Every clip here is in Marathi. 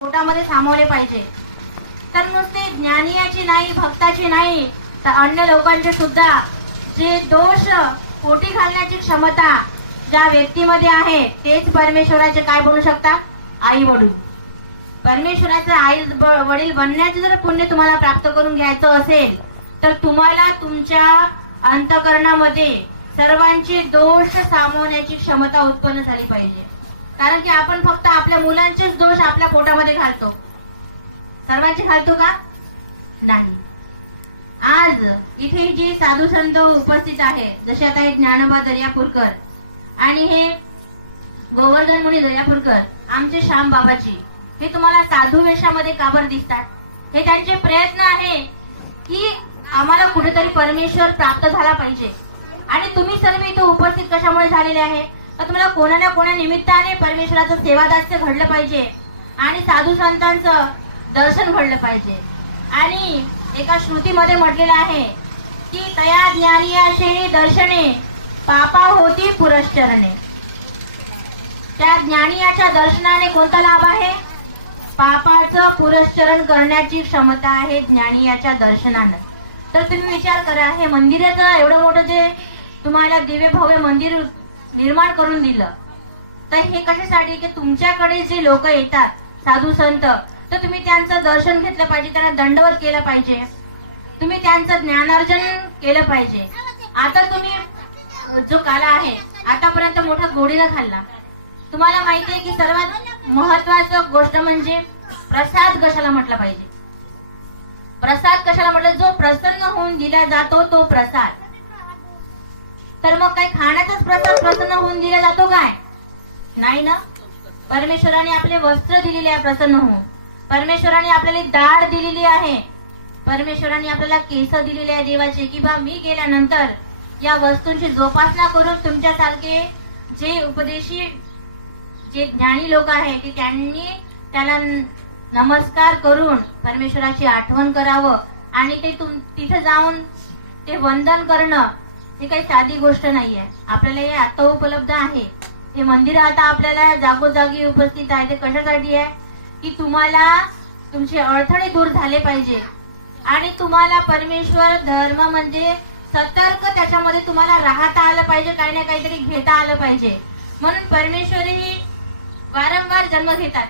पोटामध्ये सामावले पाहिजे. तर नुसते ज्ञानियाची नाही, भक्ताची नाही, तर अन्य लोकांचे सुद्धा जे दोष पोटी घालण्याची क्षमता ज्या व्यक्तीमध्ये आहे तेच परमेश्वराचे काय बनू शकतात? आई वडील. परमेश्वराचे आई वडील बनण्याचे जर पुण्य तुम्हाला प्राप्त करून घ्यायचं असेल तर तुम्हाला तुमच्या अंतःकरणामध्ये सर्वांचे दोष सामावण्याची क्षमता उत्पन्न झाली पाहिजे. कारण की आपण फक्त आपल्या मुलांचेच दोष आपल्या पोटामध्ये घालतो, सर्वांचे घालतो का? नाही. आज इथे जे साधू संत उपस्थित आहे, जसे आता हे ज्ञानोबा दर्यापूरकर आणि हे गोवर्धन मुनी दर्यापूरकर, आमचे श्याम बाबाजी, हे तुम्हाला साधू वेशामध्ये काबर दिसतात? हे त्यांचे प्रयत्न आहे की आम्हाला कुठेतरी परमेश्वर प्राप्त झाला पाहिजे. आणि तुम्ही सर्व इथे उपस्थित कशामुळे झालेले आहे? तर तुम्हाला कोणा ना कोणा निमित्ताने परमेश्वराचं सेवादास्य घडलं पाहिजे आणि साधू संतांचं दर्शन घडलं पाहिजे. आणि एका श्रुतीमध्ये म्हटलेलं आहे की तया ज्ञानियाशेनी दर्शने पापा होती पुरश्चरणे. त्या ज्ञानियाच्या दर्शनाने कोणता लाभ आहे? पापाचं पुरश्चरण करण्याची क्षमता आहे ज्ञानियाच्या दर्शनानं. तर तुम्ही विचार करा, हे मंदिराचं एवढं मोठं जे तुम्हाला दिव्य भव्य मंदिर निर्माण करून दिलं, तर हे कशासाठी? की तुमच्याकडे जे लोक येतात साधू संत, तर तुम्ही त्यांचं दर्शन घेतलं पाहिजे, त्यांना दंडवत केलं पाहिजे, तुम्ही त्यांचं ज्ञानार्जन केलं पाहिजे. आता तुम्ही जो काला आहे आतापर्यंत मोठा गोडीनं खाल्ला. तुम्हाला माहिती आहे की सर्वात महत्वाचं गोष्ट म्हणजे प्रसाद कशाला म्हटलं पाहिजे? प्रसाद कशाला म्हटलं? जो प्रसन्न होऊन दिला जातो तो प्रसाद. तर मग काय खाण्याचाच प्रसाद प्रसन्न होऊन दिला जातो काय? नाही ना. परमेश्वराने आपले वस्त्र दिलेले आहे प्रसन्न होऊन, परमेश्वराने आपल्याला दाढ दिलेली आहे, परमेश्वराने आपल्याला केस दिलेले आहे देवाचे, की बा मी गेल्यानंतर या वस्तूंची जोपासना करून तुमच्यासारखे जे उपदेशी जे ज्ञानी लोक आहेत की त्यांनी त्याला नमस्कार करून परमेश्वराची आठवण करावं आणि ते तिथे जाऊन ते वंदन करणं ही काही साधी गोष्ट नाहीये. आपल्याला हे आता उपलब्ध आहे. हे मंदिर आता आपल्याला जागोजागी उपस्थित आहे. ते कशासाठी आहे? की तुम्हाला तुमचे अडथळे दूर झाले पाहिजे आणि तुम्हाला परमेश्वर धर्म म्हणजे सतर्क त्याच्यामध्ये तुम्हाला राहता आलं पाहिजे, काही ना काहीतरी घेता आलं पाहिजे. म्हणून परमेश्वर ही वारंवार जन्म घेतात.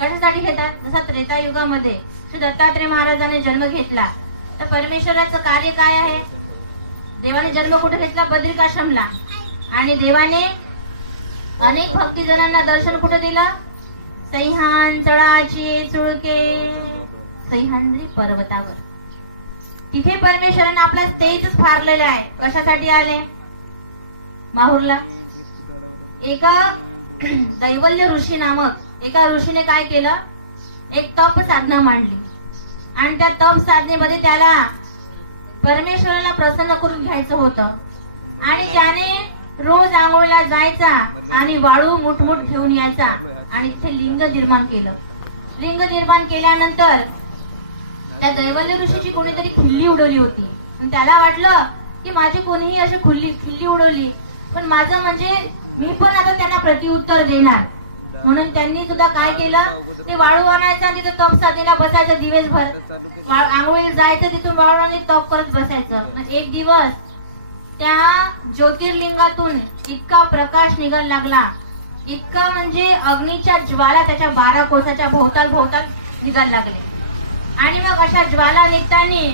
कशासाठी घेतात? जसा त्रेता युगामध्ये श्री दत्तात्रय महाराजांनी जन्म घेतला, तर परमेश्वराचं कार्य काय आहे? देवाने जन्म कुठे घेतला? बद्रिकाश्रमला. आणि देवाने अनेक भक्तिजनांना दर्शन कुठे दिलं? सह्याद्रीचे चुळके सह्याद्री पर्वतावर. तिथे परमेश्वराने आपला तेजच फारलेला आहे. कशासाठी आले? माहूरला. एका दैवल्य ऋषी नामक एका ऋषीने काय केलं? एक तप साधना मांडली आणि त्या तप साधनेमध्ये त्याला परमेश्वराला प्रसन्न करून घ्यायचं होतं आणि त्याने रोज आंघोळीला जायचा आणि वाळू मुठमुठ घेऊन यायचा आणि तिथे लिंग निर्माण केलं. लिंग निर्माण केल्यानंतर त्या दैवल्य ऋषीची कोणीतरी खिल्ली उडवली होती आणि त्याला वाटलं की माझी कोणीही अशी खिल्ली उडवली, पण माझं म्हणजे मी पण आता त्यांना प्रत्युत्तर देणार. म्हणून त्यांनी सुद्धा काय केलं? ते वाळू आणायचं आणि तिथं तप साधनेला बसायचं दिवसभर. आंघोळीला जायचं, तिथून वाळू आणि तप करत बसायचं. एक दिवस त्या ज्योतिर्लिंगातून इतका प्रकाश निघायला लागला, इतका म्हणजे अग्नीच्या ज्वाला त्याच्या 12 कोसाच्या भोवताल निघायला लागले. आणि मग अशा ज्वाला निघताना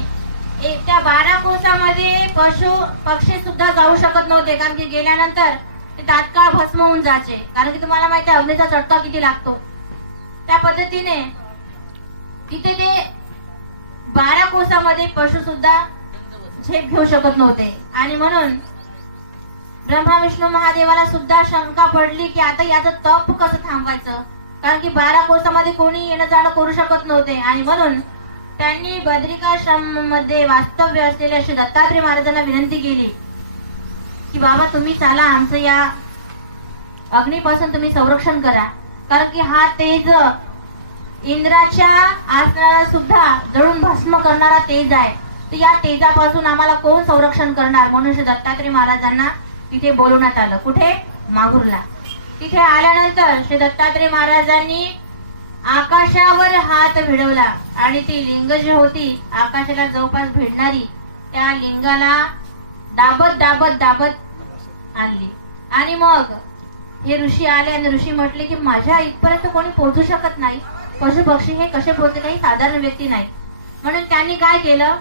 त्या 12 कोसामध्ये पशु पक्षी सुद्धा जाऊ शकत नव्हते, कारण की गेल्यानंतर ते तात्काळ भस्म होऊन जायचे. कारण की तुम्हाला माहिती आहे अग्नीचा चटका किती लागतो. त्या पद्धतीने तिथे ते 12 कोसामध्ये पशु सुद्धा झेप घेऊ शकत नव्हते. आणि म्हणून ब्रह्मा विष्णू महादेवाला सुद्धा शंका पडली की आता याचं तप कसं थांबवायचं, कारण की 12 कोसामध्ये कोणी येणं जाणं करू शकत नव्हते. आणि म्हणून त्यांनी बद्रिकाश्रम मध्ये वास्तव्य असलेल्या श्री दत्तात्रय महाराजांना विनंती केली की बाबा तुम्ही चला, आमचं या अग्नीपासून तुम्ही संरक्षण करा, कारण की हा तेज इंद्राच्या आसनाला सुद्धा जळून भस्म करणारा तेज आहे. तर या तेजापासून आम्हाला कोण संरक्षण करणार? म्हणून श्री दत्तात्रय महाराजांना तिथे बोलवण्यात आलं. कुठे? माहूरला. तिथे आल्यानंतर श्री दत्तात्रय महाराजांनी आकाशावर हात भिडवला आणि ती लिंग जी होती आकाशाला जवळपास भिडणारी त्या लिंगाला दाबत दाबत दाबत आणली. आणि मग हे ऋषी आले आणि ऋषी म्हटले की माझ्या इथपर्यंत कोणी पोहोचू शकत नाही, पशु पक्षी हे कसे पोहोचले, काही साधारण व्यक्ती नाही. म्हणून त्यांनी काय केलं,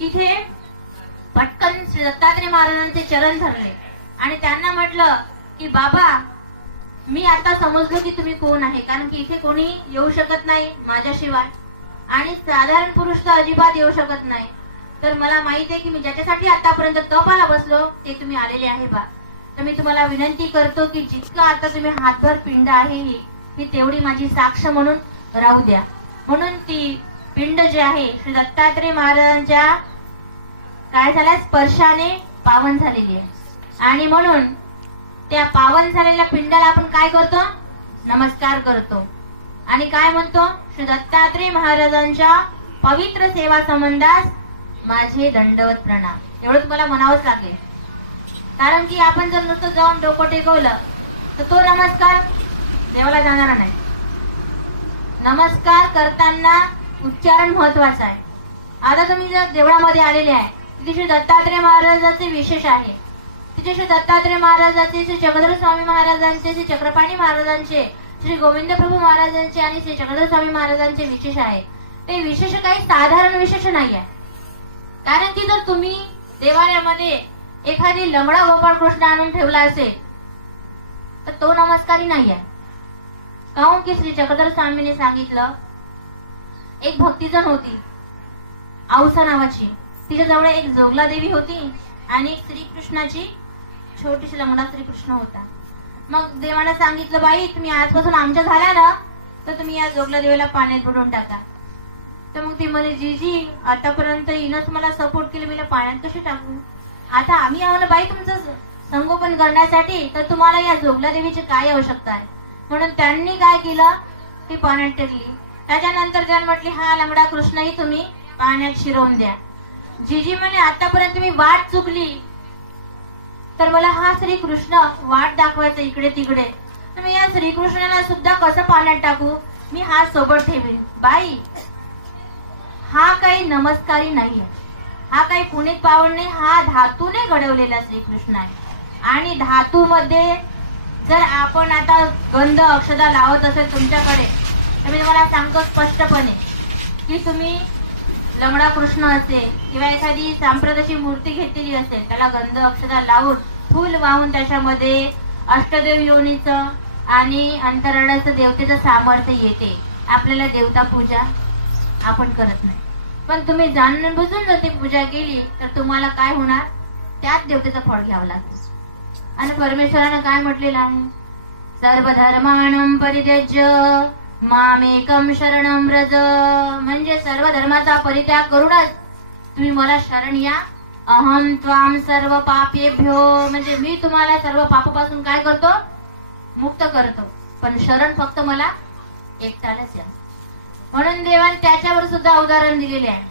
तिथे पटकन श्री दत्तात्रय महाराजांचे चरण धरले आणि त्यांना म्हटलं की बाबा मी आता समजलो की तुम्ही कोण आहे, कारण की इथे कोणी येऊ शकत नाही माझ्याशिवाय आणि साधारण पुरुष तर अजिबात येऊ शकत नाही. तर मला माहित आहे की मी ज्याच्यासाठी आतापर्यंत तपाला बसलो ते तुम्ही आलेले आहे बा. तर मी तुम्हाला विनंती करतो की जितकं आता तुम्ही हातभर पिंड आहे ही तेवढी माझी साक्ष म्हणून राहू द्या. म्हणून ती पिंड जी आहे श्री दत्तात्रय महाराजांच्या काय झाल्या स्पर्शाने पावन झालेली आहे. आणि म्हणून त्या पावन झालेल्या पिंडाला आपण काय करतो, नमस्कार करतो आणि काय म्हणतो, श्री दत्तात्रय महाराजांच्या पवित्र सेवा संबंधास माझे दंडवत प्रणाम. एवढं तुम्हाला म्हणावंच लागेल. कारण की आपण जर नुसतं जाऊन डोकं टेकवलं तर तो नमस्कार देवाला जाणारा नाही. नमस्कार करताना उच्चारण महत्वाचं आहे. आता तुम्ही जर देवळामध्ये आलेले आहे, तिथे श्री दत्तात्रय महाराजांचे विशेष आहे. तिथे श्री दत्तात्रय महाराजांचे, श्री चक्रधर स्वामी महाराजांचे, श्री चक्रपाणी महाराजांचे, श्री गोविंद प्रभू महाराजांचे आणि श्री चक्रधर स्वामी महाराजांचे विशेष आहे. ते विशेष काही साधारण विशेष नाही आहे. कारण की जर तुम्ही देवालयामध्ये एखादी लंगडा गोपाळ कृष्ण आणून ठेवला असेल तर तो नमस्कारी नाही आहे. काहून की श्री चक्रधर स्वामीने सांगितलं, एक भक्तीजन होती औसा नावाची, तिच्याजवळ एक जोगला देवी होती आणि एक श्रीकृष्णाची छोटीशी लंगडा श्रीकृष्ण होता. मग देवाने सांगितलं, बाई तुम्ही आजपासून आमच्या झाल्या ना तर तुम्ही या जोगला देवीला पाण्यात बुडवून टाका. तर मग ती म्हणे, जीजी आतापर्यंत हिनंच मला सपोर्ट केलं, मी पाण्यात कशी टाकू, आता आम्ही आम्हाला बाई तुमचं संगोपन करण्यासाठी, तर तुम्हाला या जोगला देवीची काय आवश्यकता आहे. म्हणून त्यांनी काय केलं, ती पाण्यात टाकली. त्याच्यानंतर त्यांनी म्हटली, हा लंगडा कृष्णही तुम्ही पाण्यात शिरवून द्या. जीजी म्हणे, आतापर्यंत मी वाट चुकली तर मला हा श्रीकृष्ण वाट दाखवायचा इकडे तिकडे, तर मी या श्रीकृष्णाला सुद्धा कसं पाण्यात टाकू, मी हात सोबत ठेवीन. बाई हा काही नमस्कारी नाहीये, हा काही पुणित पावन नाही, हा धातूने घडवलेला श्रीकृष्ण आहे. आणि धातू मध्ये जर आपण आता गंध अक्षदा लावत असेल तुमच्याकडे, तर मी तुम्हाला सांगतो स्पष्टपणे की तुम्ही लंगडा कृष्ण असेल किंवा एखादी सांप्रदायिक मूर्ती घेतलेली असेल, त्याला गंध अक्षदा लावून फूल वाहून त्याच्यामध्ये अष्टदेव योनीचं आणि अंतराळाचं देवतेचं सामर्थ्य येते. आपल्याला देवता पूजा आपण करत नाही, पण तुम्ही जाणून बुजून जर ती पूजा केली तर तुम्हाला काय होणार, त्याच देवतेचं फळ घ्यावं लागतं. आणि परमेश्वरानं काय म्हटलेलं आहे, सर्व धर्माणं परित्यज्य मामेकं शरणं व्रज. म्हणजे सर्व धर्माचा परित्याग करूनच तुम्ही मला शरण या. अहम त्वाम सर्व पापेभ्यो, म्हणजे मी तुम्हाला सर्व पापापासून काय करतो, मुक्त करतो, पण शरण फक्त मला एकट्यालाच या. म्हणून देवाने त्याच्यावर सुद्धा उदाहरण दिलेले आहे.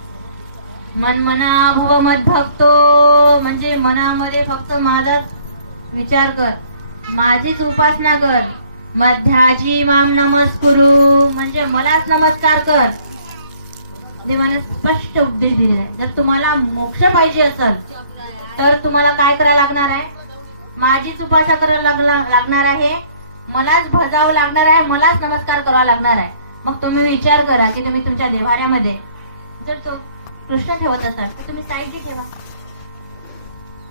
मन मना भव मद्भक्तो, म्हणजे मनामध्ये फक्त माझाच विचार कर, माझीच उपासना कर. मध्याजी माम नमस्कुरु, म्हणजे मलाच नमस्कार कर. देवाने स्पष्ट उपदेश दिलेला आहे. जर तुम्हाला मोक्ष पाहिजे असेल तर तुम्हाला काय करायला लागणार आहे, माझीच उपासना करायला लागणार आहे, मलाच भजावं लागणार आहे, मलाच नमस्कार करावा लागणार आहे. मग तुम्ही विचार करा की तुम्ही तुमच्या देवाऱ्यामध्ये जर तो कृष्ण ठेवत असाल तर तुम्ही साईडली ठेवा,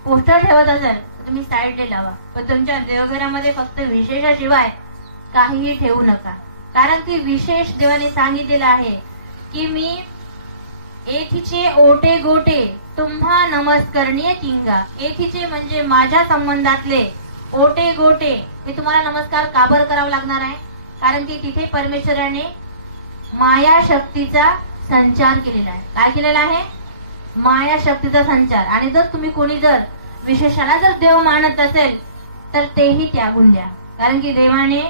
पोस्टर ठेवत असाल तर तुम्ही साईडला लावा, पण तुमच्या देवघरामध्ये फक्त विशेषाशिवाय काहीही ठेवू नका. कारण की विशेष देवाने सांगितलेलं आहे की मी एथीचे ओटे गोटे तुम्हा नमस्करणीय किंगा. एथीचे म्हणजे माझ्या संबंधातले ओटे गोटे हे तुम्हाला नमस्कार का बरं करावं लागणार आहे, कारण की तिथे परमेश्वराने माया शक्तीचा संचार केलेला आहे. काय केलेला आहे, माया शक्तीचा संचार. आणि जर तुम्ही कोणी जर विशेषाला जर देव मानत असेल तर तेही त्यागून द्या. कारण की देवाने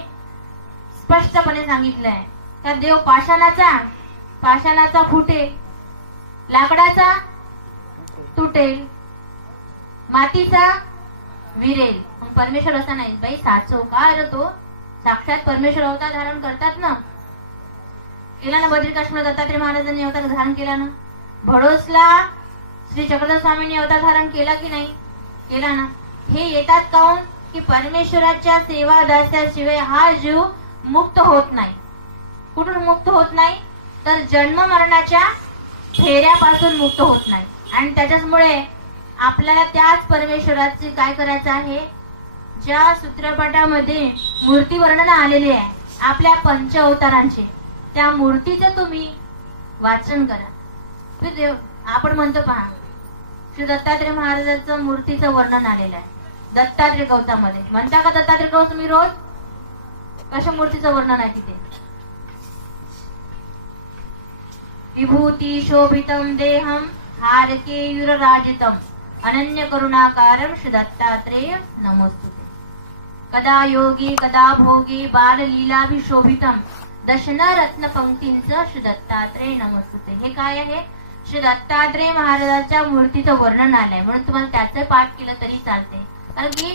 स्पष्टपणे सांगितलंय का देव पाषाणाचा फुटेल, लाकडाचा तुटेल, मातीचा विरेल. परमेश्वर असा नाही बाई, साचो का अरे तो साक्षात परमेश्वर अवतार धारण करतात ना, केला ना. बद्रिकाश्रमला दत्तात्रय महाराजांनी अवतार धारण केला ना. भडोसला श्री चक्रधर स्वामींनी अवतार धारण केला की नाही? केला ना. हे येतात काऊन की परमेश्वराच्या सेवा दास्याशिवाय हा जीव मुक्त होत नाही. कुठून मुक्त होत नाही? तर जन्म मरणाच्या फेऱ्यापासून मुक्त होत नाही. आणि त्याच्यामुळे आपल्याला त्याच परमेश्वराचे काय करायचं आहे? ज्या सूत्रपाठामध्ये मूर्ती वर्णन आलेले आहे आपल्या पंच अवतारांचे, त्या मूर्तीचं तुम्ही वाचन करा. आपण म्हणतो पहा, श्री दत्तात्रय महाराजांचं मूर्तीचं वर्णन आलेलं आहे दत्तात्रय कवचामध्ये. म्हणता का दत्तात्रय कवच तुम्ही रोज? कशा मूर्तीचं वर्णन आहे तिथे? विभूती शोभितम देहम हारकेयुरराजितम अनन्य करुणाकारम श्री दत्तात्रेय नमोस्तुते. कदा योगी कदा भोगी बाललीलाभिशोभितम दशन रत्न पंक्तींचं श्री दत्तात्रेय नमोस्तुते. हे काय आहे? श्री दत्तात्रय महाराजांच्या मूर्तीचं वर्णन आलंय. म्हणून तुम्हाला त्याचं पाठ केलं तरी चालते. कारण की